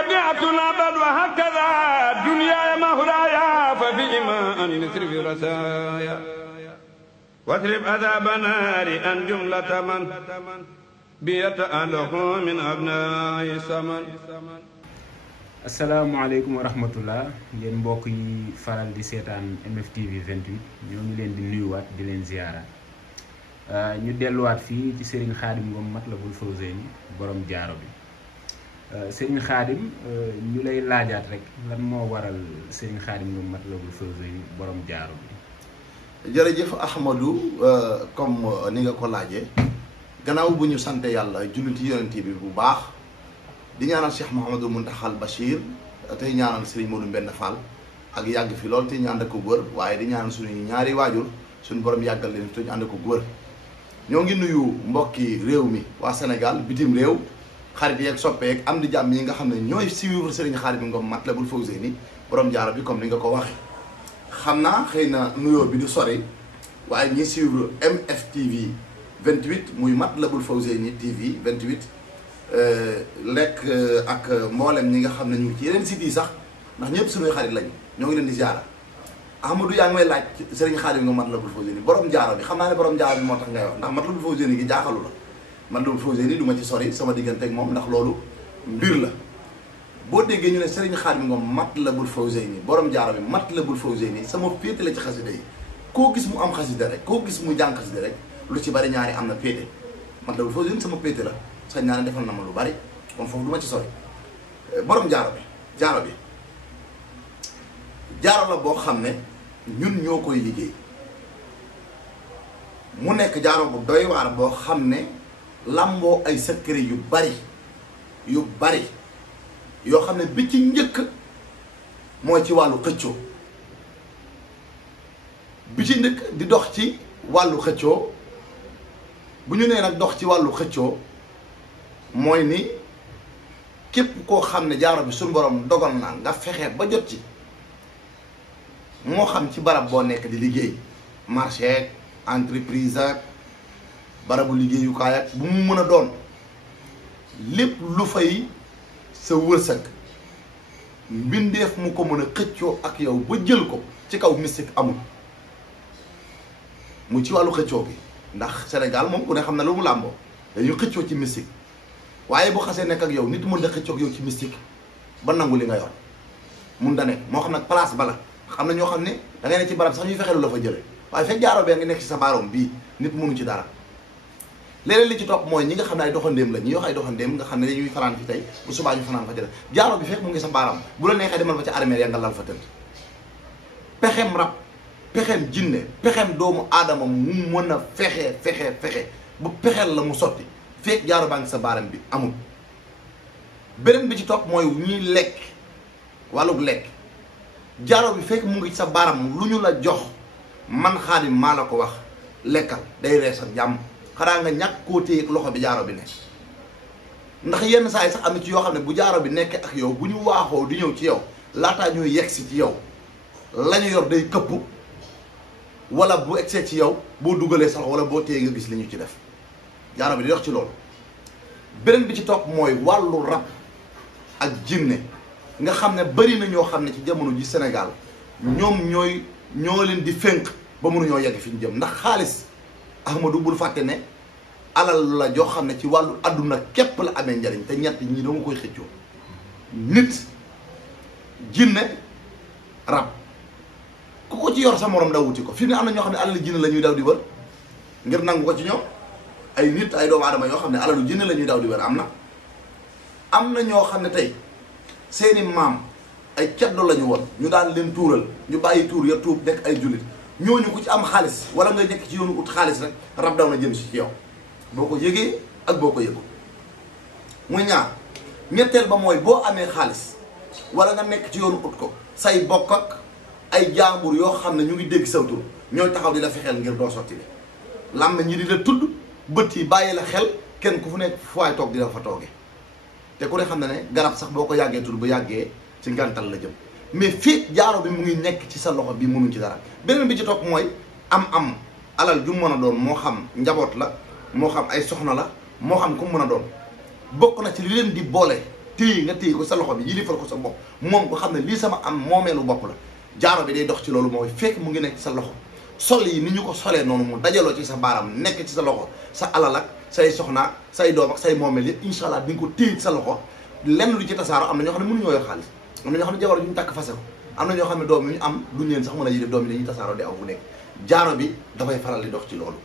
ودعت الأبد وهكذا دنياي مهرايا فبإما أن نسرف رسايا واضرب عذاب نار أن جملة من بيتأله من أبناء السمن. asalaamaaleykum wa rahmatullah yéen mbokk yi faral di seetaan MFTV 28 ñoo ngi leen di nuyuwaat di leen ziyaara ñu delluwaat fii ci Serigne Khadim Ngom Matlabul Fawzeyni borom jaaro bi Serigne Khadim ñu lay laajaat rek lan moo waral Serigne Khadim Ngom Matlabul Fawzeyni borom jaaro bi. jërëjëf Ahmadou comme ni nga ko laajee gannaaw bu ñu sante yàlla jullit yonent bi bu baax di ñaanal Cheikh Mouhamadou Mountakhal Bachir tey ñaanal Serigne Modou Mbenn Fall ak yàgg fi lool te ñu ànd ko góor waaye di ñaanal suñu ñaari waajur suñu borom yàggal leen te ñu ànd ko góor. ñoo ngi nuyu mbokki réew mi waa Sénégal bitim réew xarit yeeg soppeek am di jàmm yi nga xam ne ñooy suivre Serigne Khadim Ngom Matlabul Fawzeyni borom jaaro bi comme ni nga ko waxee. xam naa xëy na nuyoo bi du sori waaye ñi suivre MFTV 28 muy Matlabul Fawzeyni TV 28 lekk ak mboolem ñi nga xam ne ñu ngi ci yeneen sites yi sax ndax ñëpp suñuy xarit lañu ñoo ngi leen di ziara. Ahmadou yaa ngi may laaj Serigne Khadim Ngom Matlabul Fawzeyni borom jaaro bi xam naa ne borom jaaro bi moo tax ngay wax ndax Matlabul Fawzeyni gi jaaxalu la Matlabul Fawzeyni du ma ci sori sama diggante ak moom ndax loolu mbir la boo déggee ñu ne Serigne Khadim Ngom Matlabul Fawzeyni borom jaaro bi Matlabul Fawzeyni sama féete la ci xasida yi koo gis mu am xasida rek koo gis mu jàng xasida rek lu ci bari ñaari am na féete Matlabul Fawzeyni sama féete la sañ naa ne defal na ma lu bari kon foofu du ma ci sori borom jaaro bi jaaro la boo xam ne ñun ñoo koy liggéey mu nekk jaaro bu doy waar boo xam ne làmboo ay secret yu bari yoo xam ne bi ci njëkk mooy ci wàllu xëccoo bi ci njëkk di dox ci wàllu xëccoo bu ñu nee nag dox ci wàllu xëccoo mooy ni képp koo xam ne jaaro bi suñu borom dogal na nga fexe ba jot ci moo xam ci barab boo nekk di liggéey marché ak entreprise ak barabu liggéeyukaay ak bu mu mën a doon lépp lu fay sa wërsëg mbindeef mu ko mën a xëccoo ak yow ba jël ko ci kaw mystique amul mu ci wàllu xëccoo bi ndax Sénégal moom ku ne xam na lu mu làmboo dañuy xëccoo ci mystique waaye bu xasee nekk ak yow nit mën da xëccoo ak yow ci mystique ba nangu li nga yor mun da nekk moo xam nag place bala xam na ñoo xam ne da ngay ne ci barab sax ñuy fexeelu la fa jële waaye fekk jaaro bee nga nekk ci sa baaroom bii nit mënu ci dara leneen li ci topp mooy ñi nga xam ne ay doxandéem la ñi wax ay doxandéem nga xam ne dañuy fanaan fi tey bu subaa ñu fanaan fa jële jaaro bi fekk mu ngi sa baaram bu la neexee demal fa ci armée ya nga lal fa tëdd pexem rab pexem jinne pexem doomu aadama mu mën a fexe bu pexeel la mu sotti fekk jaaro baa ngi sa baaram bi amul beneen bi ci topp mooy ñuy lekk wàllug lekk jaaro bi fekk mu ngi sa baram lu ñu la jox man Xaadim maa la ko wax lekkal day rees ak jàmm xanaa nga ñàkk koo téye ak loxo bi jaaro bi nekk ndax yenn saa yi sax am na ci yoo xam ne bu jaaro bi nekkee ak yow bu ñu waaxoo di ñëw ci yow laataa ñuy yegsi ci yow la ñu yor day këpp wala bu egsee ci yow boo dugalee sax wala boo téye nga gis li ñu ci def jaaro bi di dox ci loolu. beneen bi ci topp mooy wàllu rab ak jinne nga xam ne bari na ñoo xam ne ci jamono ji Sénégal ñoo leen di fénq ba mënuñoo yegg fi ñu jëm ndax xaalis Ahmadou bul fàtte ne alal la joo xam ne ci wàllu àdduna képp la amee njariñ te ñett ñi dama koy xëccoo nit jinne rab ku ko ci yor sa morom daw wuti ko fi ne am na ñoo xam ne alal jinne la ñuy daw di wër ngir nangu ko ci ñoom ay nit ay doomu aadama yoo xam ne alalu jinne la ñuy daw di wër am na ñoo xam ne tey seeni maam ay ceddo lañu woon ñu daan leen tuural ñu bàyyi tuur ya tuub nekk ay jullit ñooñu ku ci am xaalis wala nga nekk ci yoonu ut xaalis rek rab daw na jëm si ci yow boo ko yëgee ak boo ko yëgul muy ñaar ñetteel ba mooy boo amee xaalis wala nga nekk ci yoonu ut ko say bokk ak ay jaambur yoo xam ne ñu ngi dégg saw tur ñooy taxaw di la fexeel ngir doo sotti bi lam na ñi di la tudd bët yi bàyyi la xel kenn ku fu nekk fu waay toog di la fa toogee te ku ne xam ne ne garab sax boo ko yàggee tudd bu yàggee ci ngantal la jëm mais fii jaaro bi mu ngi nekk ci sa loxo bi mënuñ ci dara beneen bi ci topp mooy am alal ju mën a doon moo xam njaboot la moo xam ay soxna la moo xam ku mën a doon bokk na ci li leen di boole nga téye ko sa loxo bi yilifal ko sa bopp moom ko xam ne lii sama am moomeelu bopp la jaaro bi day dox ci loolu mooy fekk mu ngi nekk ci sa loxo sol yi ni ñu ko solee noonu mu dajaloo ci sa baaraam nekk ci sa loxo sa alal ak say soxna say doom ak say moomeel yëpp incha allah di nga ko téye ci sa loxo lenn lu ci tasaaro am na ñoo xam ne mënuñoo yor xaalis am na ñoo xam ne jabar ju ñu tàkk fase ko am na ñoo xam ne doom yi ñu am duñ leen sax mën a yilif doom yi dañuy tasaaroo di aw bu nekk jaaro bi dafay faral di dox ci loolu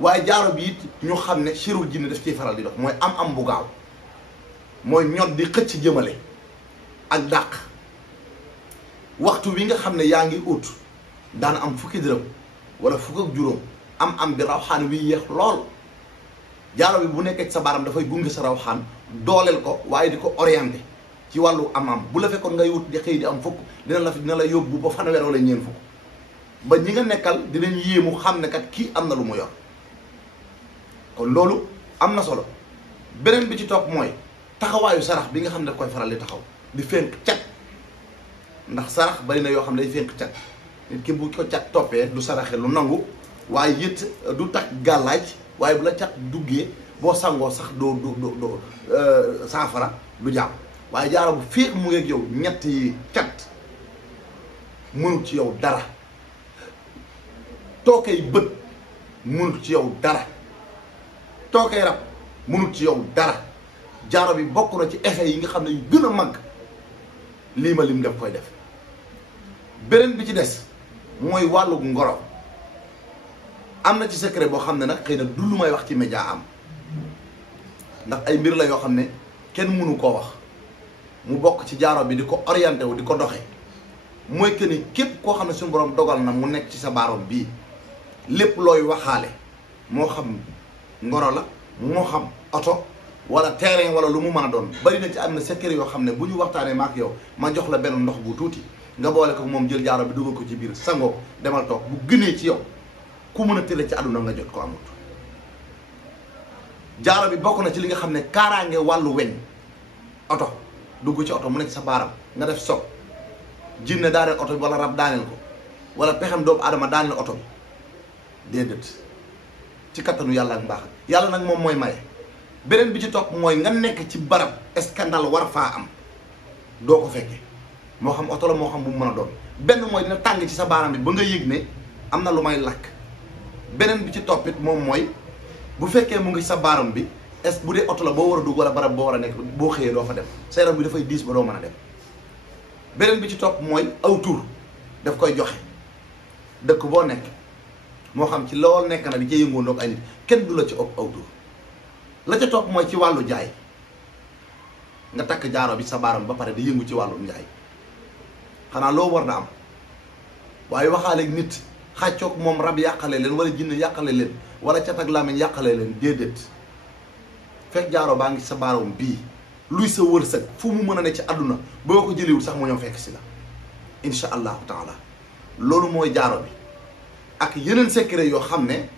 waaye jaaro bi it ñu xam ne chirurgie jinne daf ciy faral di dox mooy am bu gaaw mooy ñot di xëcc jëmale ak dàq waxtu wi nga xam ne yaa ngi ut daan am fukki dërëm wala fukk ak juróom am bi rawxaan wi yéex lool jaaro bi bu nekkee ci sa baaram dafay gunge sa rawxaan dooleel ko waaye di ko orienté ci wàllu am bu la fekkoon ngay wut di xëy di am fukk dina la yóbbu ba fanweer wala ñeen fukk ba ñi nga nekkal dinañ yéemu xam ne kat kii am na lu mu yor kon loolu am na solo beneen bi ci topp mooy taxawaayu sarax bi nga xam ne daf koy faral di taxaw di fenk cat ndax sarax bari na yoo xam ne day fenk cat nit ki bu ko cat toppee du saraxe lu nangu waaye it du takk gàllaaj waaye bu la cat duggee boo sangoo sax doo saafara du jàpp waaye jaaro bu féex mu ngeeg yow ñett yi cat mënut ci yow dara tookay bët mënut ci yow dara tookay rab mënut ci yow dara jaaro bi bokk na ci effet yi nga xam ne yu gën a mag lii ma lim def koy def beneen bi ci des mooy wàllu ngoro am na ci secret boo xam ne nag xëy na du lu may wax ci média am ndax ay mbir la yoo xam ne kenn mënu koo wax mu bokk ci jaaro bi di ko orienté wu di ko doxe mooy que ni képp koo xam ne suñu borom dogal na mu nekk ci sa baaroom bii lépp looy waxaale moo xam ngoro la moo xam oto wala terrain wala lu mu mën a doon bari na ci am na secret yoo xam ne bu ñu waxtaanee ma ak yow ma jox la benn ndox bu tuuti nga boole ko moom jël jaaro bi dugal ko ci biir sangoo demal toog bu gënee ci yow ku mën a tële ci àdduna nga jot ko amut jaaro bi bokk na ci li nga xam ne kaaraange wàllu weñ oto dugg ci oto mu nekk sa baaram nga def soog jinne daaneel oto bi wala rab daaneel ko wala pexem doomu aadama daaneel oto bi déedéet ci kattanu yàlla ak mbaax yàlla nag moom mooy maye beneen bi ci topp mooy nga nekk ci barab scandale war faa am doo ko fekke moo xam oto la moo xam bu mu mën a doon benn mooy dina tàng ci sa baaram bi ba nga yëg ne am na lu may lakk beneen bi ci toppit moom mooy bu fekkee mu ngi sa baaram bi est bu dee oto la boo war a dugg wala barab boo war a nekk boo xëyee doo fa dem sa yaram bi dafay diis ba doo mën a dem beneen bi ci topp mooy aw tur daf koy joxe dëkk boo nekk moo xam ci lool nekk na di ca yëngoo ndoog ay nit kenn du la ci ëpp aw tur la ca topp mooy ci wàllu jaay nga takk jaaro bi sa baaram ba pare di yëngu ci wàllu njaay xanaa loo war na am waaye waxaaleeg nit xàccoog moom rab yàqale leen wala jinne yàqale leen wala cat ak làmmiñ yàqale leen déedéet fekk jaaro baa ngi sa baaram bii luy sa wërsëg fu mu mën a ne ci àdduna boo ko jëliwul sax mu ñëw fekk si la incha allahu taala loolu mooy jaaro bi ak yeneen secret yoo xam ne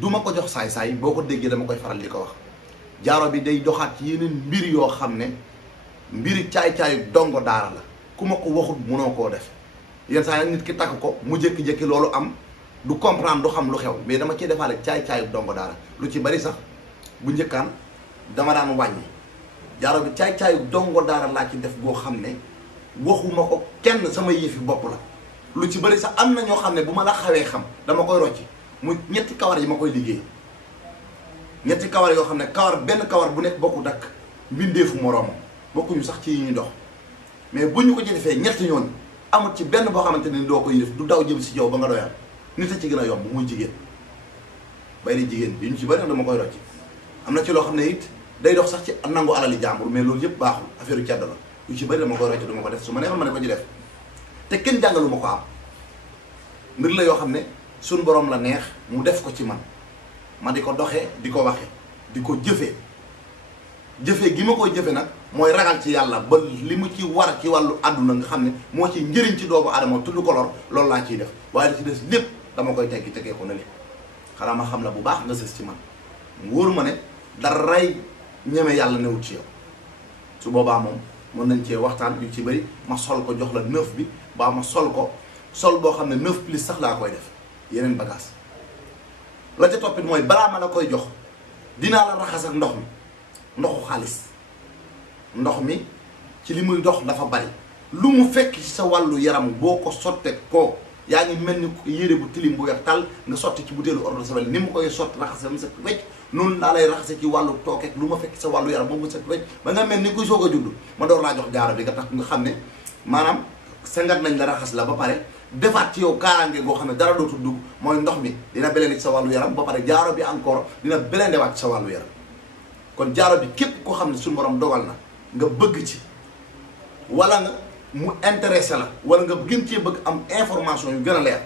duma ko jox saay-saay boo ko déggee dama koy faral di ko wax jaaro bi day doxaat ci yeneen mbir yoo xam ne mbiri caay-caayu dongo daara la ku ma ko waxut munoo koo def yenn saa yi nit ki takk ko mu jékki-jékki loolu am du comprendre du xam lu xew mais dama ciy defaale caay-caayu dongo daara lu ci bari sax bu njëkkaan dama daan wàññi jaaro bi caay-caayu dongo daara laa ci def boo xam ne waxuma ko kenn sama yëfi bopp la lu ci bari sax am na ñoo xam ne bu ma la xawee xam dama koy rocci mu ñetti kawar yi ma koy liggéey ñetti kawar yoo xam ne kawar benn kawar bu nekk bokku dakk mbindeefu moroomam bokkuñu sax ci yi ñuy dox mais bu ñu ko ci defee ñetti ñoon amul ci benn boo xamante ne doo koy def du daw jëm si yow ba nga doyal nit a ci gën a yomb muy jigéen bay di jigéen bi ñu ci bari nag dama koy rocci am na ci loo xam ne it day dox sax ci nangu alali jàmbur mais loolu yëpp baaxul affaire yu caddo la yu ci bari dama koy rocci duma ko def su ma neexoon ma ne ko ci def te kenn jàngalu ma ko am mbir la yoo xam ne suñ borom la neex mu def ko ci man ma di ko doxee di ko waxe di ko jëfee jëfee gi ma koy jëfe nag mooy ragal ci yàlla ba li mu ci war ci wàllu àdduna nga xam ne moo ci njëriñ ci doomu aadama tudd ko lor loolu laa ciy def waaye li ci des lépp dama koy teggi tegee ko na lépp xanaa ma xam la bu baax nga sës ci man mu wóor ma ne daray ñeme yàlla newut ci yow su boobaa moom mën nañ cee waxtaan yu ci bëri ma sol ko jox la 9 bi baa ma sol ko sol boo xam ne 9 plus sax laa koy def yeneen bagage la ca toppit mooy balaa ma la koy jox dinaa la raxas ak ndox mi ndoxu xaalis ndox mi ci li muy dox dafa bari lu mu fekk ci sa wàllu yaram boo ko sottee ko yaa ngi mel ni yére bu tilim bu weex tàll nga sotti ci butéelu eau de Javel ni mu koy sotti raxase mu set wecc noonu daa lay raxase ci wàllu tookeeg lu ma fekk sa wàllu yaram moom mu set wecc ba nga mel ni kuy soog a judd ma door laa jox jaaro bi nga tax nga xam ne maanaam sangat nañ la raxas la ba pare defaat ci yow kaaraange goo xam ne dara dootul dugg mooy ndox mi dina belende ci sa wàllu yaram ba pare jaaro bi encore dina belendewaat ci sa wàllu yaram kon jaaro bi képp koo xam ne suñu borom dogal na nga bëgg ci wala nga mu intéressé la wala nga gën cee bëgg am information yu gën a leer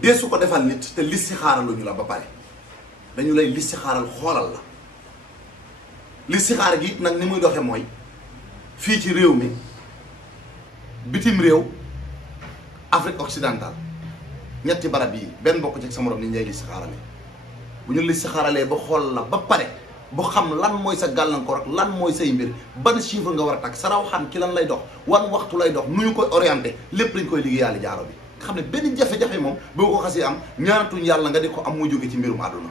dee su ko defal nit te listixaaraluñu la ba pare dañu lay listixaaral xoolal la listixaar gi it nag ni muy doxe mooy fii ci réew mi bitim réew Afrique occidentale ñetti barab yi benn bokk ci sa morom ni ñu lay listixaarale bu ñu listixaaralee ba xool la ba pare bu xam lan mooy sa gàllankoor ak lan mooy say mbir ban chiffre nga war a takk sa raw xam ci lan lay dox wan waxtu lay dox nu ñu koy orienté lépp lañ koy liggéeyaale jaaro bi nga xam ne benn jafe-jafe moom boo ko xasee am ñaanatuñ yàlla nga di ko am muy jóge ci mbirum àdduna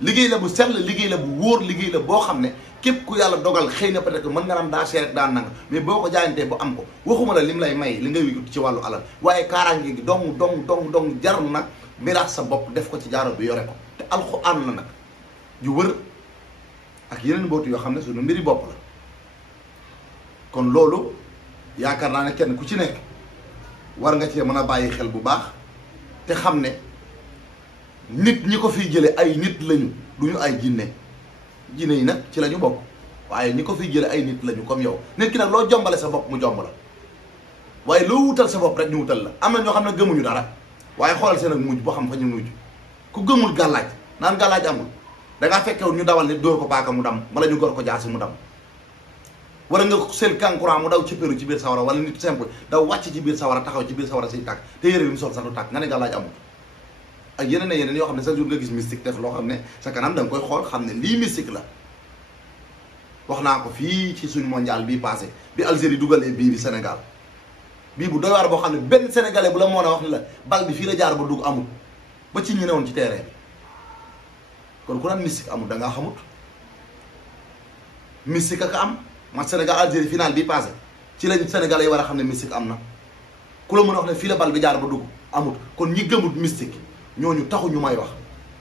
liggéey la bu sell liggéey la bu wóor liggéey la boo xam ne képp ku yàlla dogal xëy na peut-être mën nga naan daa seer rek daan nanga mais boo ko jaayantee bu am ko waxuma la lim lay may li ngay wut ci wàllu alal waaye kaaraange gi dong jar nag miraas sa bopp def ko ci jaaro bi yore ko te alxuraan la nag ju wër ak yeneen mbootu yoo xam ne suñu mbiri bopp la kon loolu yaakaar naa ne kenn ku ci nekk war nga cee mën a bàyyi xel bu baax te xam ne nit ñi ko fiy jële ay nit lañu duñu ay jinne jinne yi nag ci la ñu bokk waaye ñi ko fiy jële ay nit lañu comme yow nit ki nag loo jombale sa bopp mu jomb la waaye loo wutal sa bopp rek ñu wutal la am na ñoo xam ne gëmuñu dara waaye xoolal seen ak mujj boo xam fa ñu mujj ku gëmul gàllaaj naan gàllaaj amul dangaa fekkew ñu dawal nit dóor ko paaka mu dam wala ñu gor ko jaasi mu dam wala nga sel kankurang mu daw ci péru ci biir sawara wala nit simple daw wàcc ci biir sawara taxaw ci biir sawara siy tàkk te yére bi mu sol sax du tàkk nga ne gàllaaj amul ak yeneen yoo xam ne chaque jour nga gis mystique def loo xam ne sa kanam da nga koy xool xam ne lii mystique la wax naa ko fii ci suñu mondial bii passé bi Algérie dugalee bii bi Sénégal bii bu doy waar boo xam ne benn sénégalais bu la moo a wax ne la bal bi fii la jaar ba dugg amul ba ci ñi newoon ci terrain bi kon ku naan mystique amul da ngaa xamut mystique ak am match Sénégal Algérie final bii passé ci lañ sénégalais yi war a xam ne mystique am na ku la mën a wax ne fii la bal bi jaar ba dugg amut kon ñi gëmut mystique ñooñu taxu ñu may wax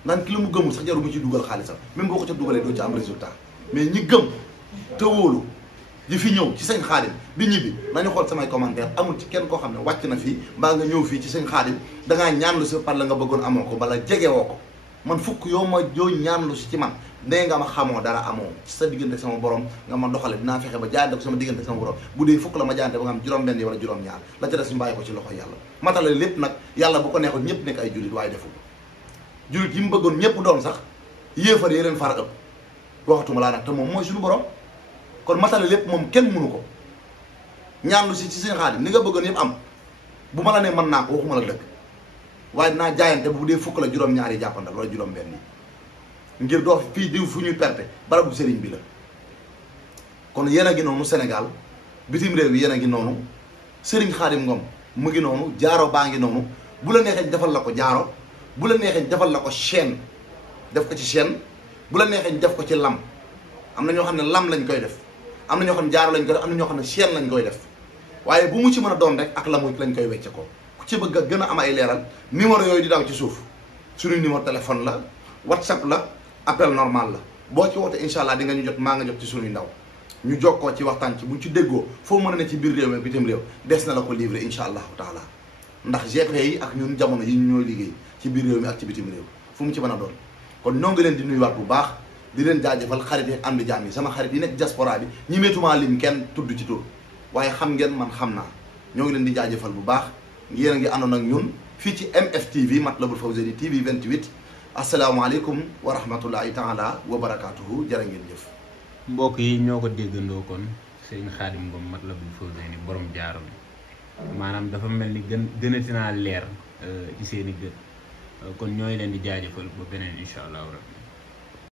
naan ki la mu gëmul sax jaru mu ci dugal xaalisam même boo ko ca dugalee doo ci am résultat mais ñi gëm te wóolu di fi ñëw ci sëñ Xaadim di ñibbi nañu xool samay commentaire amul ci kenn koo xam ne wàcc na fii mbaa nga ñëw fii ci sëñ Xaadim dangaa ñaanlu si par la nga bëggoon amoo ko bala jegewoo ko man fukk yow ma joo ñaanlu si ci man nee nga ma xamoo dara amoo ci sa diggante sama borom nga ma doxale dinaa fexe ba jaayante ko sama diggante sama borom bu dee fukk la ma jaayante ba nga am juróom-benn yi wala juróom-ñaar la ca des ñu bàyyi ko ci loxo yàlla matale lépp nag yàlla bu ko neexoon ñëpp nekk ay jullit waaye deful jullit yi mu bëggoon ñëpp doon sax yéefar yi leen far ëpp waxatuma laa nag te moom mooy suñu borom kon matale lépp moom kenn mënu ko ñaanlu si ci seen Xaadim ni nga bëggoon yëpp am bu ma la ne mën naa ko waxuma la dëgg waaye dinaa jaayante bu dee fukk la juróom-ñaar yi jàppandal wala juróom-benn yi ngir doo fii diw fu ñuy perte barabu sëriñ bi la kon yéen a ngi noonu Sénégal bitim réew yi yéen a ngi noonu sëriñ Xaadim Ngom mu ngi noonu jaaro baa ngi noonu bu la neexee defal la ko jaaro bu la neexee defal la ko chaîne def ko ci chaîne bu la neexee def ko ci lam am na ñoo xam ne lam lañ koy def am na ñoo xam ne jaaro lañ koy def am na ñoo xam ne chaîne lañ koy def waaye bu mu ci mën a doon rek ak lamu lañ koy wecce ko ku ci bëgg a gën a am ay leeral numéro yooyu di daw ci suuf suñu numéro téléphone la WhatsApp la appel normal la boo ci woote incha allah di nga ñu jot maa nga jot ci suñuy ndaw ñu jokkoo ci waxtaan ci buñ ci déggoo foo mën a ne ci biir réew mi bitim réew des na la ko livré incha allahu taala ndax GP yi ak ñun jamono yi ñu ñooy liggéey ci biir réew mi ak ci bitim réew fu mu ci mën a doon kon ñoo ngi leen di nuyuwaat bu baax di leen jaajëfal xarit yi am di jaam yi sama xarit yi nekk diaspora bi ñi meetuma lim kenn tudd ci tur waaye xam ngeen man xam naa ñoo ngi leen di jaajëfal bu baax yéen a ngi àndoon ak ñun fii ci MFTV Matlabul Fawzeyni TV 28 asalaamaaleykum wa rahmatullahi taala wa barakaatuhu jërë ngeen jëf. mbokk yi ñoo ko déggandoo kon sëñ Xaadim Ngom Matlabul Fawzeyni borom jaaro bi maanaam dafa mel ni gënati naa leer ci seen i gët kon ñooy leen di jaajëfal ba beneen incha allahu rabbi